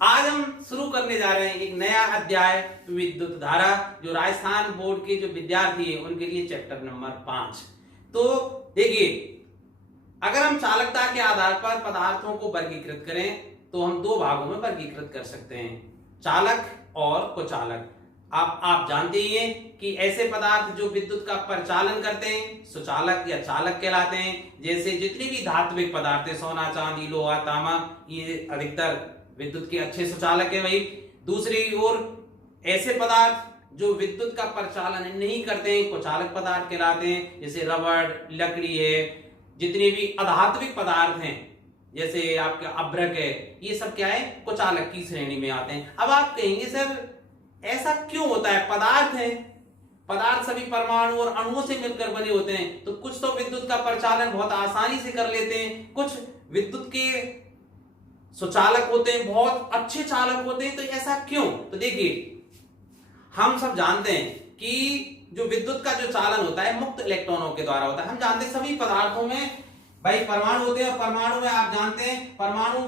आज हम शुरू करने जा रहे हैं एक नया अध्याय विद्युत धारा, जो राजस्थान बोर्ड के जो विद्यार्थी हैं उनके लिए चैप्टर नंबर 5। तो देखिए, अगर हम चालकता के आधार पर पदार्थों को वर्गीकृत करें तो हम दो भागों में वर्गीकृत कर सकते हैं, चालक और कुचालक। आप जानते ही हैं कि ऐसे पदार्थ जो विद्युत का परिचालन करते हैं सुचालक या चालक कहलाते हैं। जैसे जितनी भी धात्विक पदार्थ है, सोना, चांदी, लोहा, तांबा, ये अधिकतर विद्युत के अच्छे सुचालक है। वही दूसरी ओर ऐसे पदार्थ जो विद्युत का परिचालन नहीं करते हैं कुचालक पदार्थ कहलाते हैं। जैसे रबड़, लकड़ी है, जितने भी अधात्विक पदार्थ हैं जैसे आपका अभ्रक है, ये सब क्या है, कुचालक की श्रेणी में आते हैं। अब आप कहेंगे सर ऐसा क्यों होता है, पदार्थ है, पदार्थ सभी परमाणु और अणुओं से मिलकर बने होते हैं, तो कुछ तो विद्युत का परिचालन बहुत आसानी से कर लेते हैं, कुछ विद्युत के सुचालक होते हैं, बहुत अच्छे चालक होते हैं, तो ऐसा क्यों? तो देखिए, हम सब जानते हैं कि जो विद्युत का जो चालन होता है मुक्त इलेक्ट्रॉनों के द्वारा होता है। हम जानते हैं सभी पदार्थों में भाई परमाणु होते हैं, और परमाणु में आप जानते हैं परमाणु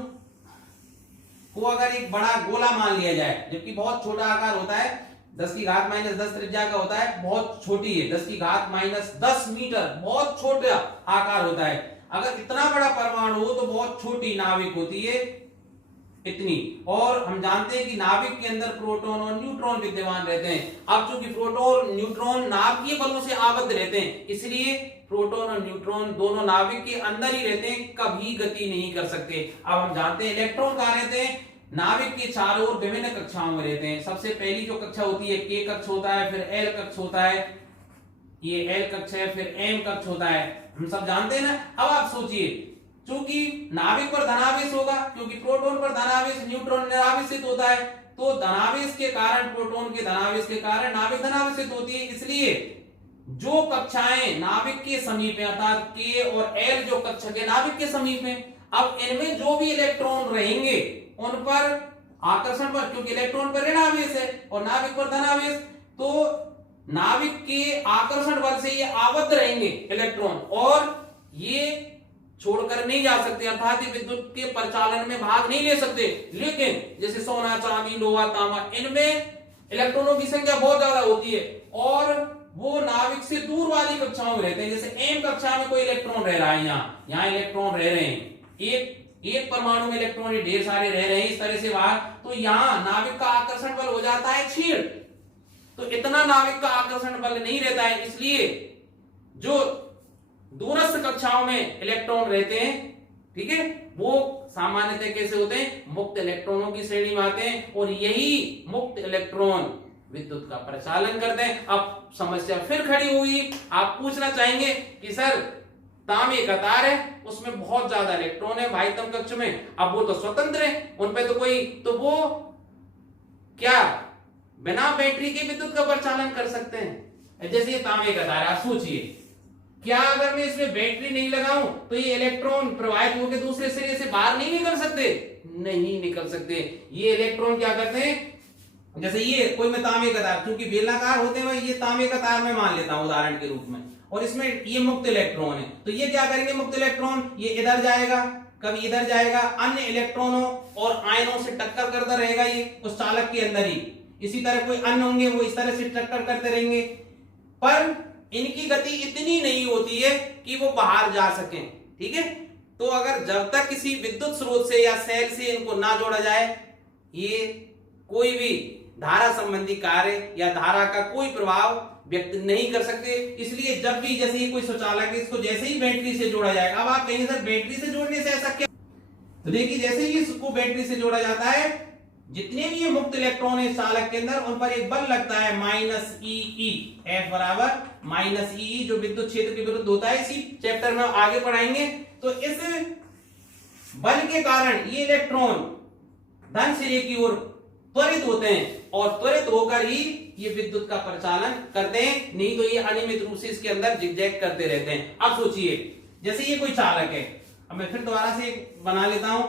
को अगर एक बड़ा गोला मान लिया जाए, जबकि बहुत छोटा आकार होता है, 10 की घात -10 त्रिज्या का होता है, बहुत छोटी है, 10 की घात -10 मीटर, बहुत छोटा आकार होता है। अगर इतना बड़ा परमाणु हो तो बहुत छोटी नाविक होती है, इतनी। और हम जानते हैं कि नाविक के अंदर प्रोटॉन और न्यूट्रॉन विद्यमान रहते हैं। अब चूंकि प्रोटॉन न्यूट्रॉन नाभिकीय बलों से आबद्ध रहते हैं, इसलिए प्रोटॉन और न्यूट्रॉन दोनों नाभिक के अंदर ही रहते हैं, कभी गति नहीं कर सकते। अब हम जानते हैं इलेक्ट्रॉन कहां रहते हैं, नाभिक के चारों ओर विभिन्न कक्षाओं में रहते हैं। सबसे पहली जो कक्षा होती है K कक्ष होता है, फिर L कक्ष होता है, ये L कक्ष है, फिर M कक्ष होता है, हम सब जानते हैं ना। अब आप सोचिए, चूंकि नाभिक पर धनावेश होगा, क्योंकि प्रोटॉन पर धनावेश, न्यूट्रॉन निरावेशित होता है, तो धनावेश के कारण, प्रोटॉन के धनावेश के कारण नाभिक धनावेशित होती है। इसलिए जो कक्षाएं नाभिक के समीप है, अर्थात K और L जो कक्षा के नाभिक के समीप है, अब इनमें जो भी इलेक्ट्रॉन रहेंगे उन पर आकर्षण पर, क्योंकि इलेक्ट्रॉन पर ऋणावेश है और नाभिक पर धनावेश, तो नाभिक के आकर्षण बल से ये आबद्ध रहेंगे इलेक्ट्रॉन, और ये छोड़कर नहीं जा सकते, अर्थात ये विद्युत के परिचालन में भाग नहीं ले सकते। लेकिन जैसे सोना, चांदी, लोहा, तांबा, इनमें इलेक्ट्रॉनों की संख्या बहुत ज्यादा होती है और वो नाभिक से दूर वाली कक्षाओं में रहते हैं। जैसे एम कक्षा में कोई इलेक्ट्रॉन रह रहा है, यहाँ इलेक्ट्रॉन रह रहे हैं, एक परमाणु में इलेक्ट्रॉन ढेर सारे रह रहे हैं इस तरह से बाहर, तो यहाँ नाभिक का आकर्षण बल हो जाता है क्षीण। तो इतना नाभिक का आकर्षण बल नहीं रहता है, इसलिए जो दूरस्थ कक्षाओं में इलेक्ट्रॉन रहते हैं, ठीक है, वो सामान्यतः कैसे होते हैं, मुक्त इलेक्ट्रॉनों की श्रेणी में आते हैं, और यही मुक्त इलेक्ट्रॉन विद्युत का परिचालन करते हैं। अब समस्या फिर खड़ी हुई, आप पूछना चाहेंगे कि सर तांबे का तार है, उसमें बहुत ज्यादा इलेक्ट्रॉन है बाह्यतम कक्ष में, अब वो तो स्वतंत्र है, उन पे तो कोई, तो वो क्या बिना बैटरी के विद्युत का परिचालन कर सकते हैं? जैसे ये तांबे का तार है, आप सोचिए, क्या अगर मैं इसमें बैटरी नहीं लगाऊं तो ये इलेक्ट्रॉन प्रवाहित होकर दूसरे सिरे से बाहर नहीं निकल सकते? नहीं निकल सकते। ये इलेक्ट्रॉन क्या करते हैं, जैसे ये कोई मैं तांबे का तार, क्योंकि बेलनाकार होते हैं, ये तांबे का तार मैं मान लेता हूं उदाहरण के रूप में, और इसमें ये मुक्त इलेक्ट्रॉन है, तो ये क्या करेंगे, मुक्त इलेक्ट्रॉन ये इधर जाएगा, कभी इधर जाएगा, अन्य इलेक्ट्रॉनों और आयनों से टक्कर करता रहेगा ये उस चालक के अंदर ही। इसी तरह कोई अन्य होंगे वो इस तरह से टक्कर करते रहेंगे, पर इनकी गति इतनी नहीं होती है कि वो बाहर जा सकें, ठीक है। तो अगर जब तक किसी विद्युत स्रोत से या सेल से इनको ना जोड़ा जाए, ये कोई भी धारा संबंधी कार्य या धारा का कोई प्रभाव व्यक्त नहीं कर सकते। इसलिए जब भी, जैसे ये कोई सुचालक है, इसको जैसे ही बैटरी से जोड़ा जाएगा, अब आप कहेंगे सर बैटरी से जोड़ने से ऐसा क्या, तो देखिए जैसे ही इसको बैटरी से जोड़ा जाता है, जितने भी ये मुक्त इलेक्ट्रॉन है चालक के अंदर, उन पर एक बल लगता है -EE, F बराबर -EE, जो विद्युत क्षेत्र के विरुद्ध होता है। इसी चैप्टर में आगे पढ़ाएंगे। तो इस बल के कारण ये इलेक्ट्रॉन धन सिरे की ओर त्वरित होते हैं, और त्वरित होकर ही ये विद्युत का परिचालन करते हैं, नहीं तो ये अनियमित रूप से इसके अंदर जिगजैग करते रहते हैं। अब सोचिए, जैसे ये कोई चालक है, अब मैं फिर दोबारा से बना लेता हूं,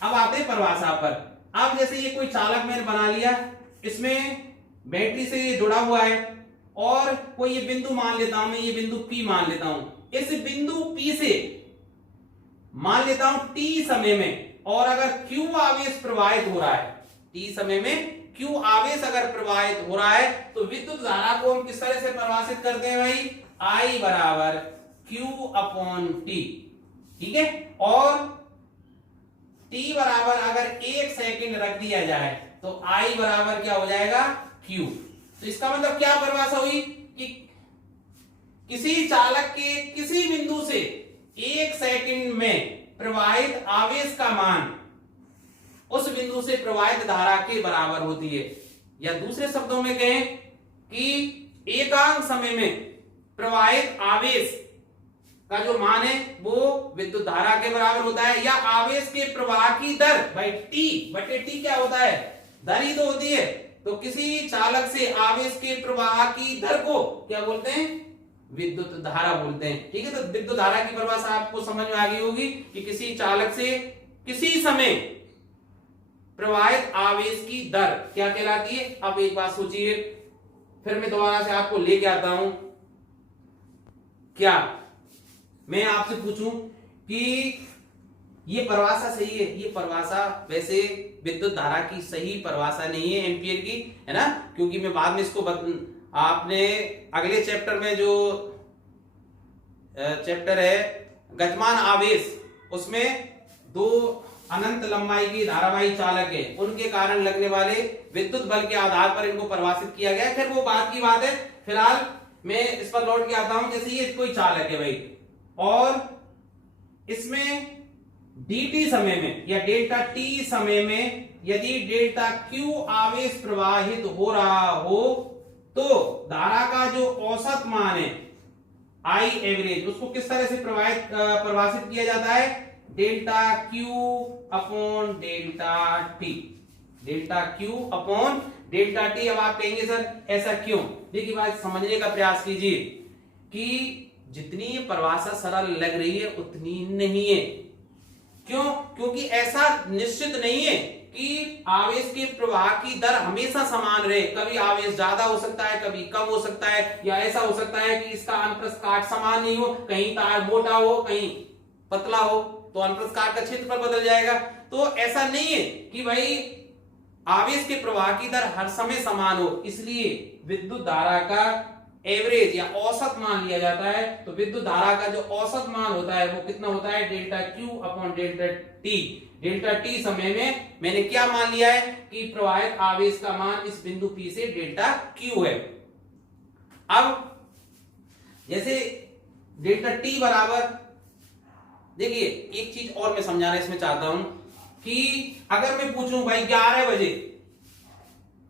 अब आते हैं परिभाषा पर। अब जैसे ये कोई चालक मैंने बना लिया, इसमें बैटरी से ये जुड़ा हुआ है, और कोई ये बिंदु मान लेता हूं, मैं ये बिंदु P मान लेता हूं। इस बिंदु P से मान लेता हूं T समय में और अगर Q आवेश प्रवाहित हो रहा है, T समय में Q आवेश अगर प्रवाहित हो रहा है तो विद्युत धारा को हम किस तरह से परिभाषित करते हैं भाई, I बराबर Q अपॉन T, ठीक है। और T बराबर अगर 1 सेकंड रख दिया जाए तो I बराबर क्या हो जाएगा, Q। तो इसका मतलब क्या परिभाषा हुई कि किसी चालक के किसी बिंदु से 1 सेकंड में प्रवाहित आवेश का मान उस बिंदु से प्रवाहित धारा के बराबर होती है, या दूसरे शब्दों में कहें कि एकांक समय में प्रवाहित आवेश का जो मान है वो विद्युत धारा के बराबर होता है, या आवेश के प्रवाह की दर भाई T बटे T क्या होता है, दर ही तो होती है। तो किसी चालक से आवेश के प्रवाह की दर को क्या बोलते हैं, विद्युत धारा बोलते हैं, ठीक है। तो विद्युत धारा की परिभाषा आपको समझ में आ गई होगी कि किसी चालक से किसी समय प्रवाहित आवेश की दर क्या कहलाती है। अब एक बात सोचिए, फिर मैं दोबारा से आपको लेके आता हूं, क्या मैं आपसे पूछूं कि ये परिभाषा सही है, ये परिभाषा वैसे विद्युत धारा की सही परिभाषा नहीं है एम्पियर की, है ना, क्योंकि मैं बाद में इसको आपने अगले चैप्टर में जो चैप्टर है गतिमान आवेश, उसमें दो अनंत लंबाई की धारावाही चालक है, उनके कारण लगने वाले विद्युत बल के आधार पर इनको परिभाषित किया गया है। फिर वो बात की बात है, फिलहाल मैं इस पर लौट के आता हूं। जैसे ये कोई चालक है भाई, और इसमें dt समय में या डेल्टा t समय में यदि डेल्टा q आवेश प्रवाहित हो रहा हो तो धारा का जो औसत मान है I एवरेज, उसको किस तरह से परिभाषित किया जाता है, delta q upon delta t, delta q upon delta t। अब आप कहेंगे सर ऐसा क्यों, देखिए बात समझने का प्रयास कीजिए कि जितनी ये परिभाषा सरल लग रही है उतनी नहीं है। क्यों, क्योंकि ऐसा निश्चित नहीं है कि आवेश के प्रवाह की दर हमेशा समान रहे, कभी आवेश ज्यादा हो सकता है, कभी कम हो सकता है, या ऐसा हो सकता है कि इसका अनुप्रस्थ काट समान नहीं हो, कहीं तार मोटा हो कहीं पतला हो तो अनुप्रस्थ काट का क्षेत्रफल बदल जाएगा। तो ऐसा नहीं है कि भाई आवेश के प्रवाह की दर हर समय समान हो, इसलिए विद्युत धारा का एवरेज या औसत मान लिया जाता है। तो विद्युत धारा का जो औसत मान होता है वो कितना होता है, delta Q upon delta T। Delta T समय में मैंने क्या मान लिया है कि प्रवाहित आवेश का मान इस बिंदु P से डेल्टा Q है। अब जैसे डेल्टा T बराबर, देखिए एक चीज और मैं समझाना इसमें चाहता हूं कि अगर मैं पूछूं भाई 11 बजे,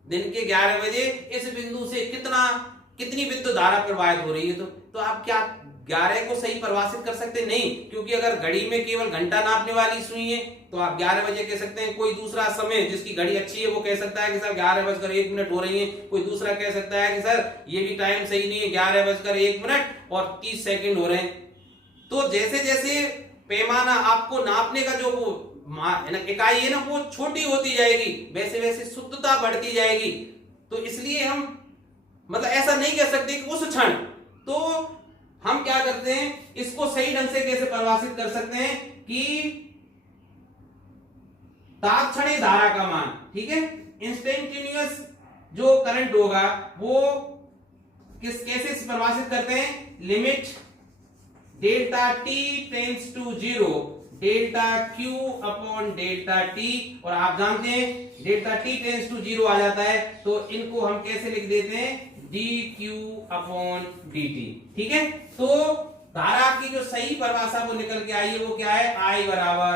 दिन के 11 बजे इस बिंदु से कितनी विद्युत धारा प्रवाहित हो रही है, तो आप क्या 11 को सही परिभाषित कर सकते नहीं, क्योंकि अगर घड़ी में केवल घंटा नापने वाली सुई है तो आप 11 बजे कह सकते हैं। कोई दूसरा समय जिसकी घड़ी अच्छी है वो कह सकता है कि सर 11:01 हो रही है, कोई दूसरा कह सकता है कि सर ये भी टाइम सही नहीं है, 11:01 और 30 सेकंड हो रहे हैं। तो जैसे जैसे पैमाना आपको नापने का जो वो इकाई है ना वो छोटी होती जाएगी, वैसे वैसे शुद्धता बढ़ती जाएगी। तो इसलिए हम मतलब ऐसा नहीं कह सकते कि उस क्षण, तो हम क्या करते हैं इसको सही ढंग से कैसे परिभाषित कर सकते हैं कि तात्क्षणिक धारा का मान, ठीक है, इंस्टेंटेनियस जो करंट होगा वो कैसे परिभाषित करते हैं, limit delta t tends to 0 delta Q upon delta T, और आप जानते हैं डेल्टा t टेंड्स टू 0 आ जाता है तो इनको हम कैसे लिख देते हैं, dq अपॉन dt, ठीक है। तो धारा की जो सही परिभाषा वो निकल के आई है वो क्या है, I बराबर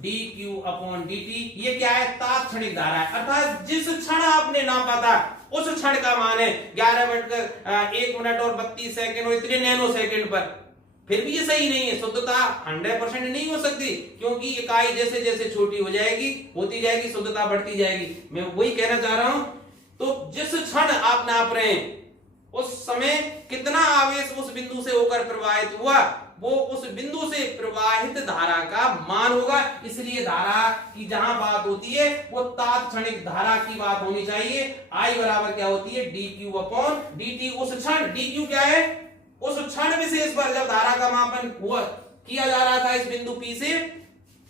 dq अपॉन dt। ये क्या है, तात्क्षणिक धारा है, अर्थात जिस क्षण आपने नापा था उस क्षण का मान है 11:01 और 32 सेकंड और इतने नैनो सेकंड पर। फिर भी ये सही नहीं है, शुद्धता 100% नहीं हो सकती, क्योंकि इकाई जैसे जैसे छोटी हो जाएगी होती जाएगी शुद्धता बढ़ती जाएगी। मैं वही कहना चाह रहा हूं। तो जिस क्षण आप नाप रहे हैं उस समय कितना आवेश उस बिंदु से होकर प्रवाहित हुआ वो उस बिंदु से प्रवाहित धारा का मान होगा। इसलिए धारा की जहां बात होती है वो तात्क्षणिक धारा की बात होनी चाहिए। I बराबर क्या होती है, dq अपॉन dt। उस क्षण dq क्या है, उस क्षण विशेष पर जब धारा का मापन हुआ किया जा रहा था इस बिंदु P से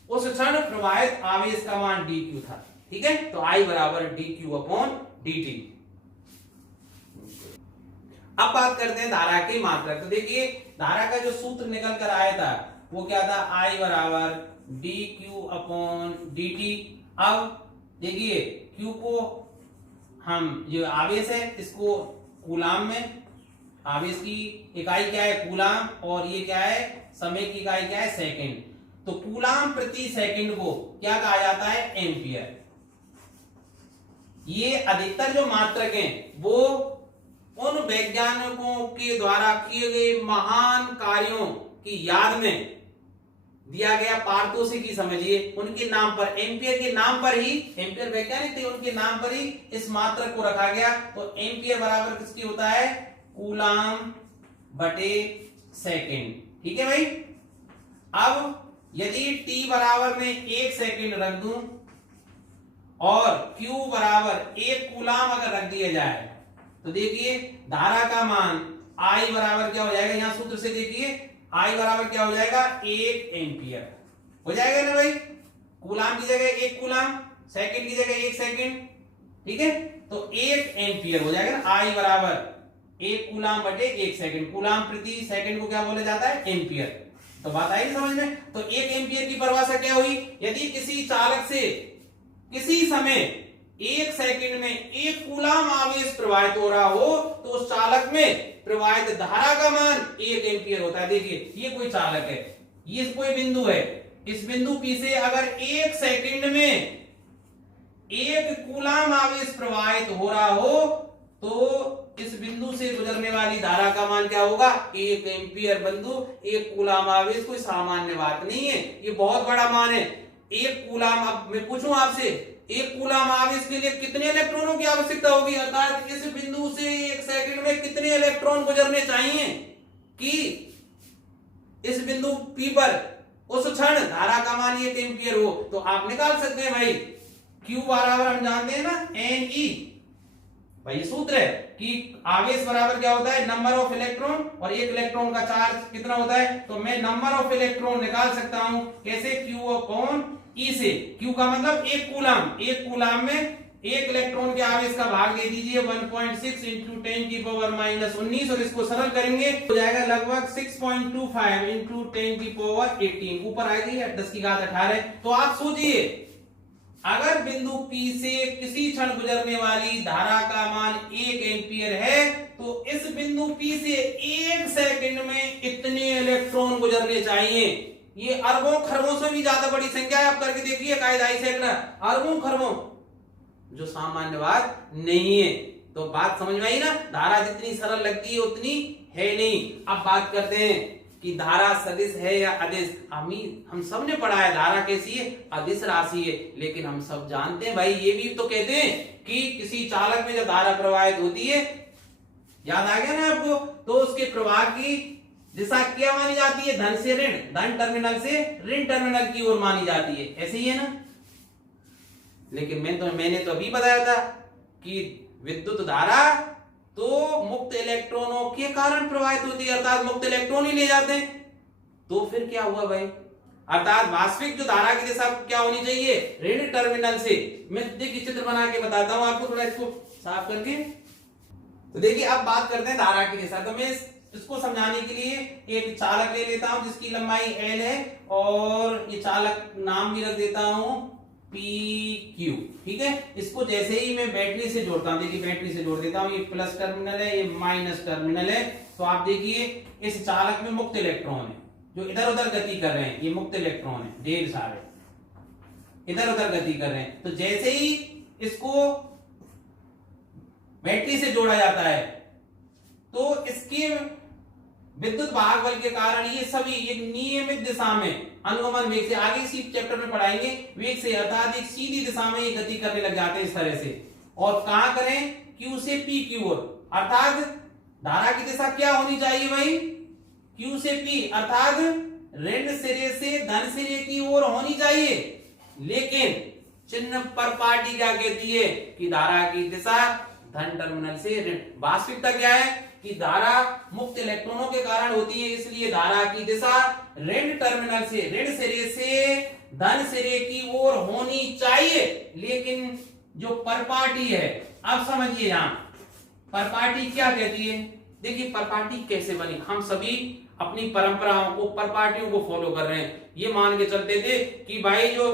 उस क्षण प्रवाहित आवेश का मान dq था। ठीक है, तो I बराबर dq अपॉन dt। अब बात करते हैं धारा की मात्रक। तो देखिए धारा का जो सूत्र निकल कर आया था वो क्या था, I बराबर dq अपॉन dt। अब देखिए q को हम, जो आवेश है इसको कूलाम में, आवेश की इकाई क्या है कूलाम, और ये क्या है समय की इकाई क्या है सेकंड। तो कूलाम प्रति सेकंड को क्या कहा जाता है, एम्पियर। ये अधिकतर जो मात्रक हैं वो उन वैज्ञानिकों के द्वारा किए गए महान कार्यों की याद में दिया गया पारितोषिक की, समझिए उनके नाम पर, एम्पियर के नाम पर ही, एम्पियर वैज्ञानिक थे उनके नाम पर ही इस मात्रक को रखा गया। तो एम्पियर बराबर किसकी होता है, कूलाम बटे सेकंड। ठीक है भाई। अब यदि t बराबर में 1 सेकंड रख दूं और q बराबर 1 कूलाम अगर रख दिया जाए तो देखिए धारा का मान I बराबर क्या हो जाएगा, यहां सूत्र से देखिए I बराबर क्या हो जाएगा, 1 एम्पियर हो जाएगा ना भाई। कूलाम की जगह 1 कूलाम, सेकंड की जगह 1 सेकंड। ठीक है, तो 1 एम्पियर हो जाएगा ना, I बराबर 1 कूलाम बटे 1 सेकंड। कूलाम प्रति सेकंड को क्या बोला जाता है, एम्पियर। तो बात आई समझ में। तो 1 एम्पियर की परिभाषा क्या हुई, यदि किसी चालक से किसी समय 1 सेकंड में 1 कूलाम आवेश प्रवाहित हो रहा हो तो उस चालक में प्रवाहित धारा का मान 1 एम्पियर होता है। देखिए ये कोई चालक है, ये कोई बिंदु है, इस बिंदु P से अगर 1 सेकंड में 1 कूलाम आवेश प्रवाहित हो रहा हो तो इस बिंदु से गुजरने वाली धारा का मान क्या होगा, 1 एम्पियर। बंधु 1 कूलाम आवेश कोई सामान्य बात नहीं है, ये बहुत बड़ा मान है। 1 कूलाम, अब मैं पूछूं आपसे 1 कूलाम आवेश के लिए कितने इलेक्ट्रॉनों की आवश्यकता होगी, अर्थात इस बिंदु से 1 सेकंड में कितने इलेक्ट्रॉन गुजरने चाहिए कि इस बिंदु P पर उस क्षण धारा का मान 1 एम्पियर हो। तो आप निकाल सकते हैं भाई, Q बराबर हम जानते हैं ना Ne, भाई ये सूत्र है कि आवेश बराबर क्या होता है, नंबर ऑफ इलेक्ट्रॉन, और 1 इलेक्ट्रॉन का चार्ज कितना होता है, तो मैं नंबर ऑफ इलेक्ट्रॉन निकाल सकता हूं कैसे, Q अपॉन E से। Q का मतलब 1 कूलाम, 1 कूलाम में 1 इलेक्ट्रॉन के आवेश का भाग दे दीजिए 1.6 इंटू 10 की पावर -19, और इसको सरल करेंगे हो जाएगा लगभग 6.25 इंटू 10 की पावर 18, ऊपर आएगी 10 की घात 18। तो आप सोचिए अगर बिंदु P से किसी क्षण गुजरने वाली धारा का मान 1 एम्पियर है तो इस बिंदु P से 1 सेकंड में कितने इलेक्ट्रॉन गुजरने चाहिए। ये अरबों खरबों से भी ज्यादा बड़ी संख्या है, आप करके देखिए कायदाई से, अरबों खरबों, जो सामान्य बात नहीं है। तो बात समझ में आई ना, धारा जितनी सरल लगती है उतनी है नहीं। अब बात करते हैं कि धारा सदिश है या अदिश। हम सब ने पढ़ा है धारा कैसी है, अदिश राशि है, लेकिन हम सब जानते हैं भाई, ये भी तो कहते हैं कि किसी चालक में जब धारा प्रवाहित होती है, याद आ गया ना आपको, तो उसके प्रवाह की दिशा क्या मानी जाती है, धन से ऋण, धन टर्मिनल से ऋण टर्मिनल की ओर मानी जाती है, ऐसे ही है ना। लेकिन मैंने तो अभी बताया था कि विद्युत धारा तो मुक्त इलेक्ट्रॉनों के कारण प्रवाहित होती है, अर्थात मुक्त इलेक्ट्रॉन ही ले जाते हैं। तो फिर क्या हुआ भाई, अर्थात वास्तविक जो धारा की दिशा क्या होनी चाहिए, ऋण टर्मिनल से। मैं देखिए चित्र बना के बताता हूं आपको, थोड़ा इसको साफ करके। तो देखिए अब बात करते हैं धारा की दिशा। तो मैं इसको समझाने के लिए एक चालक ले लेता हूं जिसकी लंबाई L है, और ये चालक नाम भी रख देता हूं PQ। ठीक है, इसको जैसे ही मैं बैटरी से जोड़ता हूं, देखिए बैटरी से जोड़ देता हूं, ये प्लस टर्मिनल है, ये माइनस टर्मिनल है। तो आप देखिए इस चालक में मुक्त इलेक्ट्रॉन है जो इधर उधर गति कर रहे हैं, ये मुक्त इलेक्ट्रॉन है, ढेर सारे इधर उधर गति कर रहे हैं। तो जैसे ही इसको बैटरी से जोड़ा जाता है तो इसके विद्युत वाहक बल के कारण ये सभी एक नियमित दिशा में अनुगमन वेग से, आगे इसी चैप्टर में पढ़ाएंगे, वेग से, अर्थात एक सीधी दिशा में ये गति करने लग जाते हैं इस तरह से। और कहां करें, Q से P की ओर, अर्थात धारा की दिशा क्या होनी चाहिए भाई, Q से P, अर्थात ऋण सिरे से धन सिरे की ओर होनी चाहिए। लेकिन चिन्ह पर पार्टी क्या कहती है कि धारा की दिशा धन टर्मिनल से ऋण। वास्तविकता क्या है कि धारा मुक्त इलेक्ट्रॉनों के कारण होती है, इसलिए धारा की दिशा ऋण टर्मिनल से, ऋण सिरे से धन सिरे की ओर होनी चाहिए, लेकिन जो परपाटी है, अब समझिए यहां परपाटी क्या कहती है। देखिए परपाटी कैसे बनी, हम सभी अपनी परंपराओं को, परपाटियों को फॉलो कर रहे हैं। ये मान के चलते थे कि भाई जो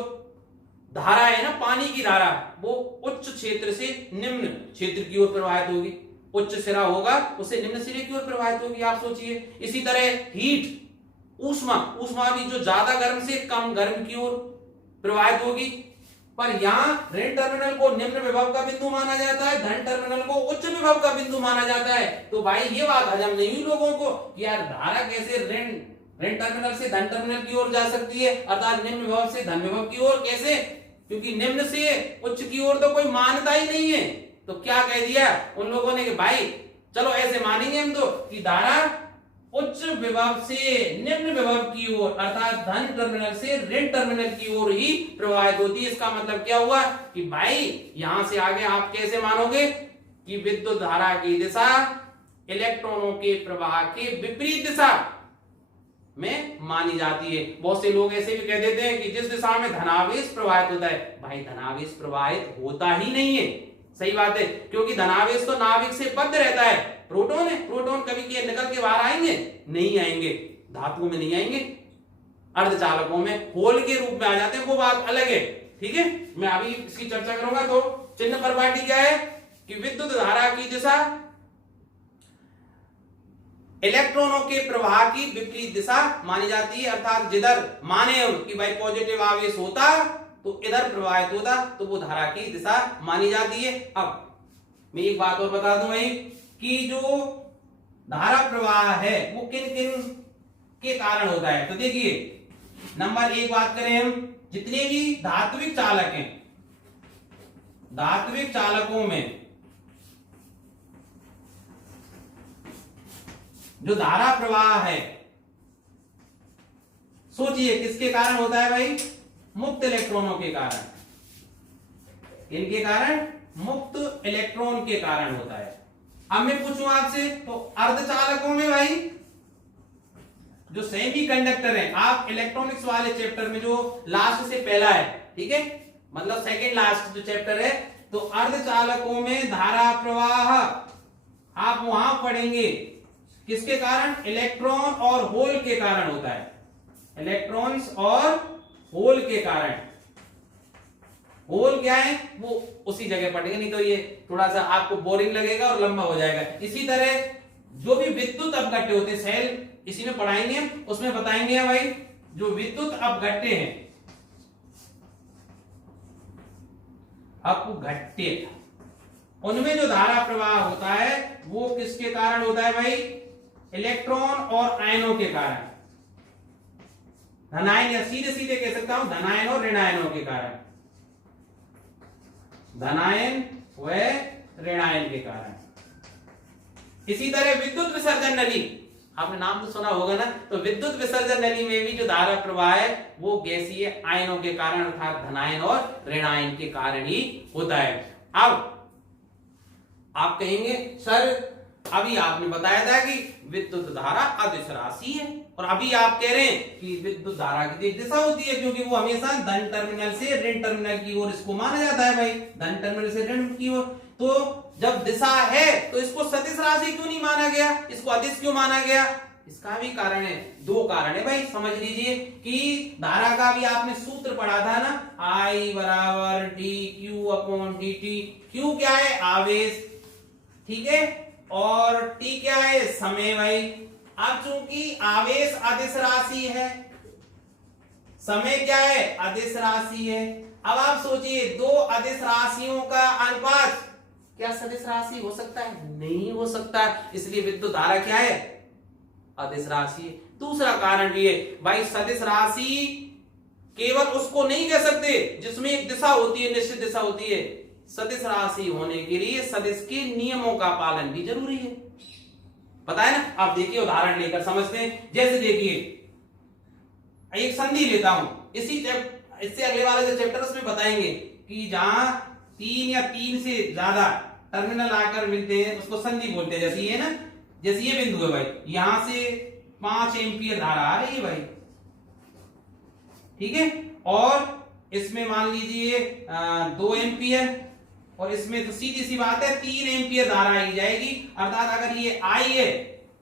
धारा है ना, पानी की धारा, वो उच्च क्षेत्र से निम्न क्षेत्र की ओर प्रवाहित होगी। उच्च सिरा होगा उससे निम्न सिरे की ओर प्रवाहित होगी, आप सोचिए। इसी तरह हीट, ऊष्मा, ऊष्मा भी जो ज्यादा गर्म से कम गर्म की ओर प्रवाहित होगी। पर यहाँ ऋण टर्मिनल को निम्न विभव का बिंदु माना जाता है, धन टर्मिनल को उच्च विभव का बिंदु माना जाता है। तो भाई ये बात हजम नहीं हुई लोगों को कि यार धारा कैसे ऋण टर्मिनल से धन टर्मिनल की ओर जा सकती है, अर्थात निम्न विभव से धन विभव की ओर कैसे, क्योंकि निम्न से उच्च की ओर तो कोई मान्यता ही नहीं है। तो क्या कह दिया उन लोगों ने कि भाई चलो ऐसे मानेंगे हम तो कि धारा उच्च विभव से निम्न विभव की ओर, अर्थात धन टर्मिनल से ऋण टर्मिनल की ओर ही प्रवाहित होती है। इसका मतलब क्या हुआ कि भाई यहां से आगे आप कैसे मानोगे कि विद्युत धारा की दिशा इलेक्ट्रॉनों के प्रवाह के विपरीत दिशा में मानी जाती है। बहुत से लोग ऐसे भी कह देते हैं कि जिस दिशा में धनावेश प्रवाहित होता है, भाई धनावेश प्रवाहित होता ही नहीं है। सही बात है, क्योंकि धनावेश तो नाभिक से बद्ध रहता है। प्रोटॉन है, प्रोटॉन कभी के निकल के बाहर आएंगे नहीं आएंगे, धातुओं में नहीं आएंगे, अर्धचालकों में होल के रूप में आ जाते हैं, वो बात अलग है। ठीक है, मैं अभी इसकी चर्चा करूंगा। तो चिन्ह परपाटी क्या है कि विद्युत धारा की दिशा इलेक्ट्रॉनों के प्रवाह की विपरीत दिशा मानी जाती है, अर्थात जिधर माने कि भाई पॉजिटिव आवेश होता तो इधर प्रवाहित होता, तो वो धारा की दिशा मानी जाती है। अब मैं एक बात और बता दूं भाई कि जो धारा प्रवाह है वो किन किन के कारण होता है। तो देखिए नंबर एक बात करें हम, जितने भी धात्विक चालक हैं, धात्विक चालकों में जो धारा प्रवाह है, सोचिए किसके कारण होता है भाई, मुक्त इलेक्ट्रॉनों के कारण। इनके कारण मुक्त इलेक्ट्रॉन के कारण होता है। अब मैं पूछूं आपसे, तो अर्धचालकों में भाई जो सेमी कंडक्टर है, आप इलेक्ट्रॉनिक्स वाले चैप्टर में जो लास्ट से पहला है, ठीक है, मतलब सेकंड लास्ट जो चैप्टर है, तो अर्धचालकों में धारा प्रवाह आप वहां पढ़ेंगे किसके कारण, इलेक्ट्रॉन और होल के कारण होता है। इलेक्ट्रॉन्स और होल के कारण। होल क्या है वो उसी जगह पढ़ेंगे, नहीं तो ये थोड़ा सा आपको बोरिंग लगेगा और लंबा हो जाएगा। इसी तरह जो भी विद्युत अपघट्य होते हैं, सेल इसी में पढ़ाएंगे हम, उसमें बताएंगे भाई जो विद्युत अपघट्य हैं, अपघट्य, उनमें जो धारा प्रवाह होता है वो किसके कारण होता है भाई, इलेक्ट्रॉन और आयनों के कारण। धनायन, या सीधे सीधे कह सकता हूं धनायन और ऋणायनों के कारण, धनायन व ऋणायन के कारण। इसी तरह विद्युत विसर्जन नली, आपने नाम तो सुना होगा ना, तो विद्युत विसर्जन नली में भी जो धारा प्रवाह है वो गैसीय आयनों के कारण, अर्थात धनायन और ऋणायन के कारण ही होता है। अब आप कहेंगे सर अभी आपने बताया था कि विद्युत धारा अदिश राशि है, और अभी आप कह रहे हैं कि विद्युत धारा की एक दिशा होती है, क्योंकि वो हमेशा धन टर्मिनल से ऋण टर्मिनल की ओर इसको माना जाता है भाई, धन टर्मिनल से ऋण की ओर। तो जब दिशा है तो इसको सदिश राशि क्यों नहीं माना गया, इसको अदिश क्यों माना गया? इसका भी कारण है, दो कारण है भाई, समझ लीजिए कि धारा का भी आपने सूत्र पढ़ा था ना, I बराबर D Q upon D T. Q क्या है, आवेश, ठीक है, और टी क्या है, समय भाई। अब चूंकि आवेश अदिश राशि है, समय क्या है, अदिश राशि है। अब आप सोचिए दो अदिश राशियों का अनुपात क्या सदिश राशि हो सकता है? नहीं हो सकता, इसलिए विद्युत धारा क्या है, अदिश राशि है। दूसरा कारण भी है भाई, सदिश राशि केवल उसको नहीं कह सकते जिसमें एक दिशा होती है, निश्चित दिशा होती है। सदिश राशि होने के लिए सदिश के नियमों का पालन भी जरूरी है, पता है ना। आप देखिए उदाहरण लेकर समझते हैं। जैसे देखिए एक संधि लेता हूं, इससे अगले वाले जो चैप्टर उसमें बताएंगे कि जहां तीन या तीन से ज्यादा टर्मिनल आकर मिलते हैं उसको संधि बोलते हैं। जैसे ये ना, जैसे ये बिंदु है भाई, यहां से 5 एम्पियर धारा आ रही है भाई, ठीक है, और इसमें मान लीजिए 2 एम्पियर, और इसमें तो सीधी सी बात है 3 एम्पियर धारा आई जाएगी। अर्थात अगर ये I है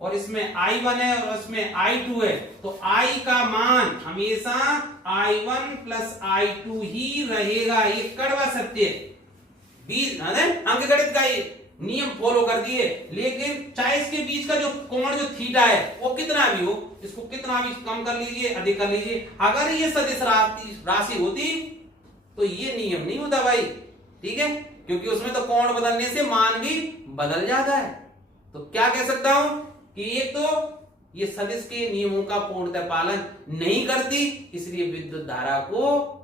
और इसमें I1 है और इसमें I2 है, तो I का मान हमेशा I1 प्लस I2 ही रहेगा। ये कड़वा सत्य है, बीज अंकगणित का ये नियम फॉलो कर दिए। लेकिन चाहे इसके बीच का जो कोण जो थीटा है वो कितना भी हो, इसको कितना भी कम कर लीजिए, अधिक कर लीजिए, अगर ये सदिश राशि होती तो ये नियम नहीं होता भाई, ठीक है, क्योंकि उसमें तो कोण बदलने से मान भी बदल जाता है। तो क्या कह सकता हूं कि एक तो ये सदिश के नियमों का पूर्णतः पालन नहीं करती, इसलिए विद्युत धारा को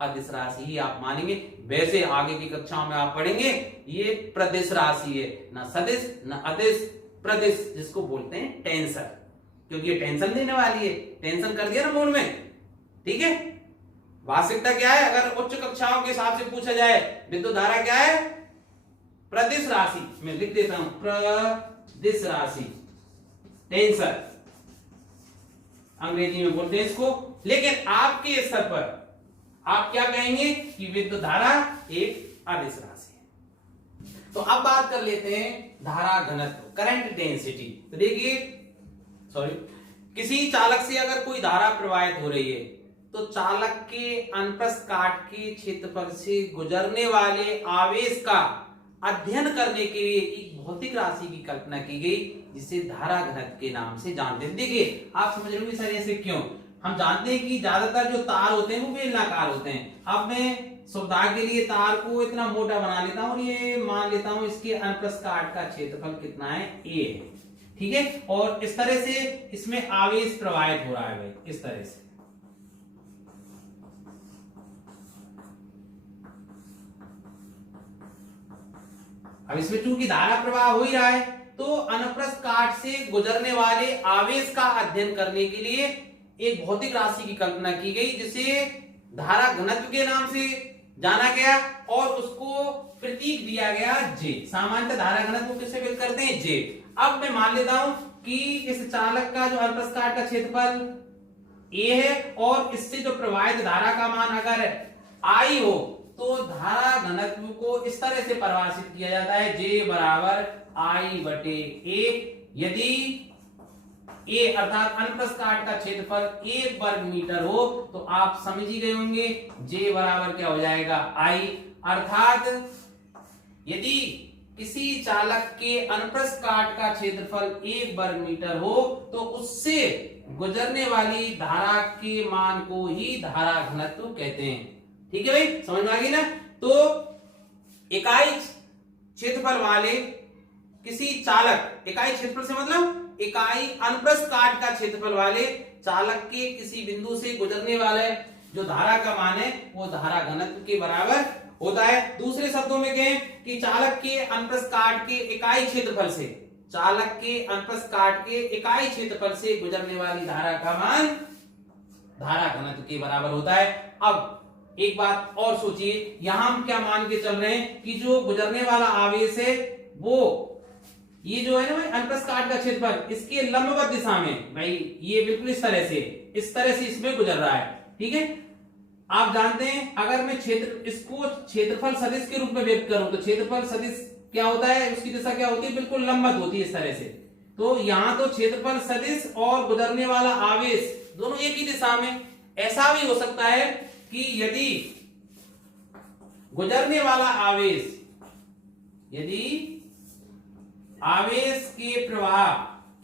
अदिश राशि ही आप मानेंगे। वैसे आगे की कक्षाओं में आप पढ़ेंगे ये प्रदिश राशि है, ना सदिश ना अदिश, प्रदिश जिसको बोलते हैं टेंसर, क्योंकि ये टेंशन देने वाली है, टेंशन कर दिया ना मूड में, ठीक है। वास्तविकता क्या है, अगर उच्च कक्षाओं के हिसाब से पूछा जाए विद्युत धारा क्या है, प्रदिश राशि, मैं लिख देता हूं प्रदिश राशि, टेंसर अंग्रेजी में बोलते हैं इसको। लेकिन आपके स्तर पर आप क्या कहेंगे कि विद्युत धारा एक अदिश राशि है। तो अब बात कर लेते हैं धारा घनत्व, करंट डेंसिटी। तो देखिए सॉरी, किसी चालक से अगर कोई धारा प्रवाहित हो रही है तो चालक के अनुप्रस्थ काट के क्षेत्रफल से गुजरने वाले आवेश का अध्ययन करने के लिए एक भौतिक राशि की कल्पना की गई जिसे धारा घनत्व के नाम से जानते हैं। देखिए आप समझ रहे होंगे सर ऐसे क्यों, हम जानते हैं कि ज्यादातर जो तार होते हैं वो बेलनाकार होते हैं। अब मैं सुविधा के लिए तार को इतना मोटा बना लेता हूं, ये मान लेता हूं इसके अनुप्रस्थ काट का क्षेत्रफल कितना है, A है, ठीक है, और इस तरह से इसमें आवेश प्रवाहित हो रहा है भाई, इस तरह से। अब इसमें चूंकि धारा प्रवाह हो ही रहा है तो अनुप्रस्थ काट से गुजरने वाले आवेश का अध्ययन करने के लिए एक भौतिक राशि की कल्पना की गई जिसे धारा घनत्व के नाम से जाना गया और उसको प्रतीक दिया गया J। सामान्यतः धारा घनत्व किससे व्यक्त करते हैं, J। अब मैं मान लेता हूं कि इस चालक का जो अनुप्रस्थ काट का क्षेत्रफल A है और इससे जो प्रवाहित धारा का मान अगर I हो तो धारा घनत्व को इस तरह से परिभाषित किया जाता है, J बराबर I बटे A। यदि A अर्थात अनुप्रस्थ काट का क्षेत्रफल 1 वर्ग मीटर हो तो आप समझ ही गए होंगे J बराबर क्या हो जाएगा, I। अर्थात यदि किसी चालक के अनुप्रस्थ काट का क्षेत्रफल 1 वर्ग मीटर हो तो उससे गुजरने वाली धारा के मान को ही धारा घनत्व कहते हैं, ठीक है भाई, समझ में आ गई ना। तो इकाई क्षेत्रफल वाले किसी चालक, इकाई क्षेत्रफल से मतलब इकाई अनुप्रस्थ काट का क्षेत्रफल वाले चालक के किसी बिंदु से गुजरने वाले जो धारा का मान है वो धारा घनत्व के बराबर होता है। दूसरे शब्दों में कहें कि चालक के अनुप्रस्थ काट के इकाई क्षेत्रफल से, चालक के अनुप्रस्थ काट के इकाई क्षेत्रफल से गुजरने वाली धारा का मान धारा घनत्व के बराबर होता है। अब एक बात और सोचिए, यहां हम क्या मान के चल रहे हैं कि जो गुजरने वाला आवेश है वो ये जो है ना भाई अनुप्रस्थ काट का क्षेत्रफल इसके लंबवत दिशा में, भाई ये बिल्कुल इस तरह से इसमें गुजर रहा है, ठीक है। आप जानते हैं अगर मैं इसको क्षेत्रफल सदिश के रूप में व्यक्त करूं तो क्षेत्रफल सदिश क्या होता है, उसकी दिशा क्या होती है, बिल्कुल लंबवत होती है इस तरह से। तो यहां तो क्षेत्रफल सदिश और गुजरने वाला आवेश दोनों एक ही दिशा में। ऐसा भी हो सकता है कि यदि गुजरने वाला आवेश, यदि आवेश के प्रवाह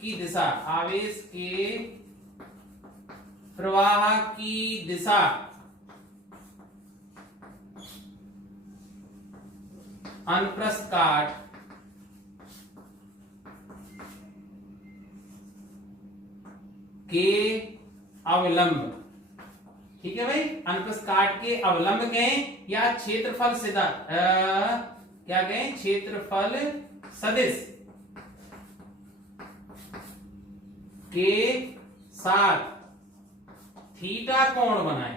की दिशा, आवेश के प्रवाह की दिशा अनुप्रस्थ काट के अवलंब, ठीक है भाई, अनुप्रस्थ काट के अवलंब कहें या क्षेत्रफल सीधा क्या कहें, क्षेत्रफल सदिश के साथ थीटा कोण बनाए,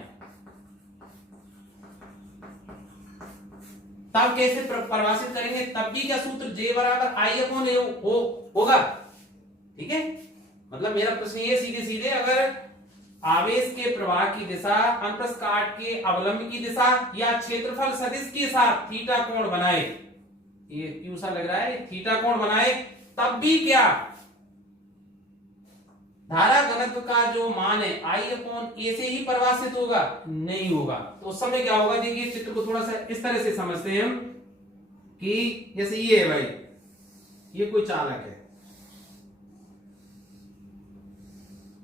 तब कैसे परिभाषित करेंगे, तब भी क्या सूत्र J बराबर I अपॉन A होगा, ठीक है। मतलब मेरा प्रश्न ये सीधे सीधे अगर आवेश के प्रवाह की दिशा अनुप्रस्थ काट के अवलंब की दिशा या क्षेत्रफल सदिश के साथ थीटा कोण बनाए, ये क्यों सा लग रहा है, थीटा कोण बनाए, तब भी क्या धारा घनत्व का जो मान है I/A से ही परिभाषित होगा, नहीं होगा। तो उस समय क्या होगा, देखिए चित्र को थोड़ा सा इस तरह से समझते हैं हम कि जैसे ये है भाई, ये कोई चालक है,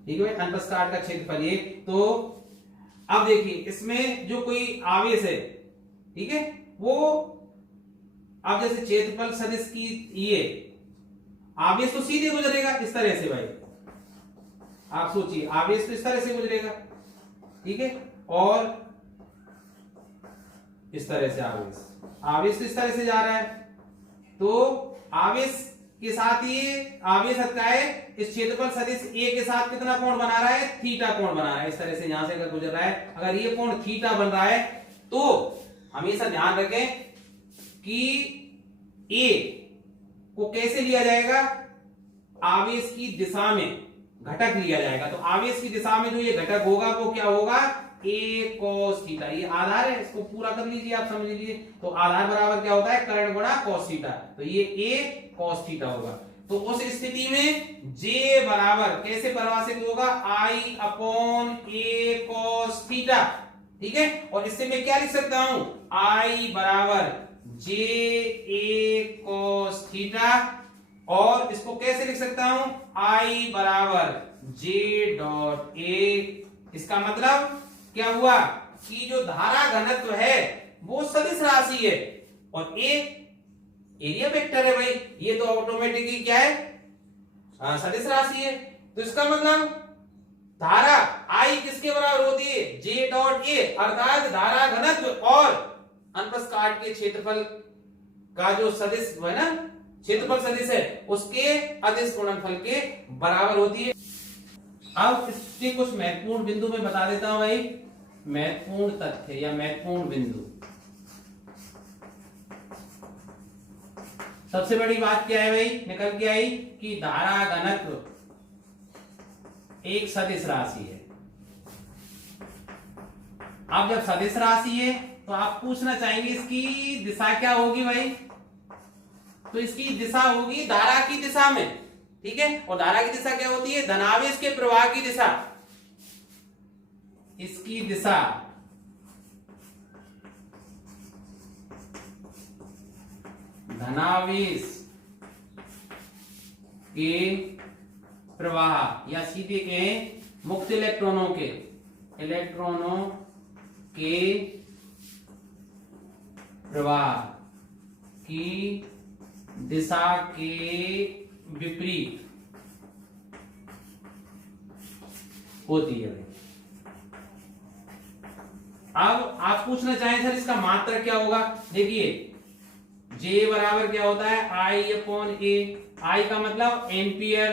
ठीक है, अनुप्रस्थ काट का क्षेत्रफल ये। तो अब देखिए इसमें जो कोई आवेश है, ठीक है, वो अब जैसे क्षेत्रफल सदिश की ये आवेश तो सीधे गुजरेगा इस तरह से भाई, आप सोचिए आवेश तो इस तरह से गुजरेगा, ठीक है, और इस तरह से आवेश तो इस तरह से जा रहा है। तो आवेश के साथ ये आवेश क्या है, इस क्षेत्रफल सदिश A के साथ कितना कोण बना रहा है, थीटा कोण बना रहा है। इस तरह से यहां से अगर गुजर रहा है, अगर ये कोण थीटा बन रहा है, तो हमेशा ध्यान रखें कि A को कैसे लिया जाएगा, आवेश की दिशा में घटक लिया जाएगा। तो आवेश की दिशा में जो ये घटक होगा वो क्या होगा, A cos थीटा, ये आधार है, इसको पूरा कर लीजिए, आप समझ लीजिए। तो आधार बराबर क्या होता है, कर्ण गुणा cos थीटा, तो ये A cos थीटा होगा। तो उस स्थिति में J बराबर कैसे परिभाषित होगा, I/A cos थीटा, ठीक है। और इससे मैं क्या लिख सकता हूं, I बराबर JA cos थीटा, और इसको कैसे लिख सकता हूं, I बराबर J.A। इसका मतलब क्या हुआ कि जो धारा घनत्व है वो सदिश राशि है, और A एरिया वेक्टर है भाई, ये तो ऑटोमेटिकली क्या है, सदिश राशि है। तो इसका मतलब धारा I किसके बराबर होती है, J.A, अर्थात धारा घनत्व और अनुप्रस्थ काट के क्षेत्रफल का जो सदिश है ना, क्षेत्रफल सदिश है, उसके अदिश गुणनफल के बराबर होती है। अब इसके कुछ महत्वपूर्ण बिंदु में बता देता हूं भाई, महत्वपूर्ण तथ्य या महत्वपूर्ण बिंदु। सबसे बड़ी बात क्या है भाई, निकल के आई कि धारा घनत्व एक सदिश राशि है। अब जब सदिश राशि है तो आप पूछना चाहेंगे इसकी दिशा क्या होगी भाई, तो इसकी दिशा होगी धारा की दिशा में, ठीक है। और धारा की दिशा क्या होती है, धनावेश के प्रवाह की दिशा, इसकी दिशा धनावेश के प्रवाह, या सीधे कहें मुक्त इलेक्ट्रॉनों के प्रवाह की दिशा के विपरीत होती है। अब आप पूछना चाहें सर इसका मात्रक क्या होगा, देखिए J बराबर क्या होता है, I/A, I का मतलब एम्पियर,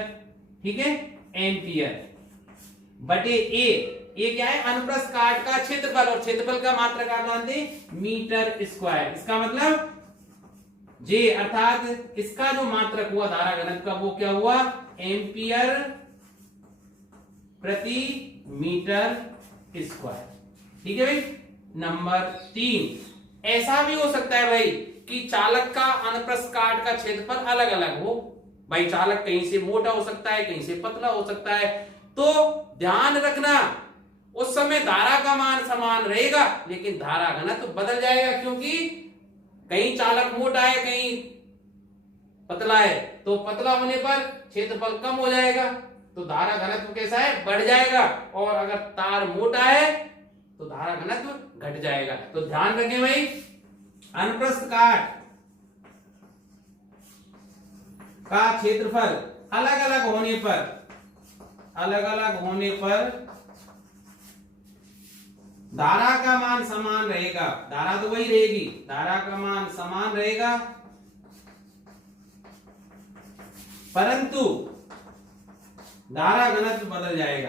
ठीक है, एम्पियर बटे A क्या है, अनुप्रस्थ काट का क्षेत्रफल, और क्षेत्रफल का मात्रक आप जानते हैं मीटर स्क्वायर। इसका मतलब J अर्थात इसका जो मात्रक हुआ धारा घनत्व का, वो क्या हुआ, एम्पियर प्रति मीटर स्क्वायर, ठीक है भाई। नंबर 3, ऐसा भी हो सकता है भाई कि चालक का अनुप्रस्थ काट का क्षेत्रफल अलग अलग हो, भाई चालक कहीं से मोटा हो सकता है, कहीं से पतला हो सकता है। तो ध्यान रखना उस समय धारा का मान समान रहेगा, लेकिन धारा घनत्व बदल जाएगा, क्योंकि कहीं चालक मोटा है, कहीं पतला है। तो पतला होने पर क्षेत्रफल कम हो जाएगा, तो धारा घनत्व कैसा है, बढ़ जाएगा, और अगर तार मोटा है तो धारा घनत्व घट जाएगा। तो ध्यान रखें भाई, अनुप्रस्थ काट का क्षेत्रफल अलग अलग होने पर धारा का मान समान रहेगा, धारा तो वही रहेगी, धारा का मान समान रहेगा, परंतु धारा घनत्व बदल जाएगा।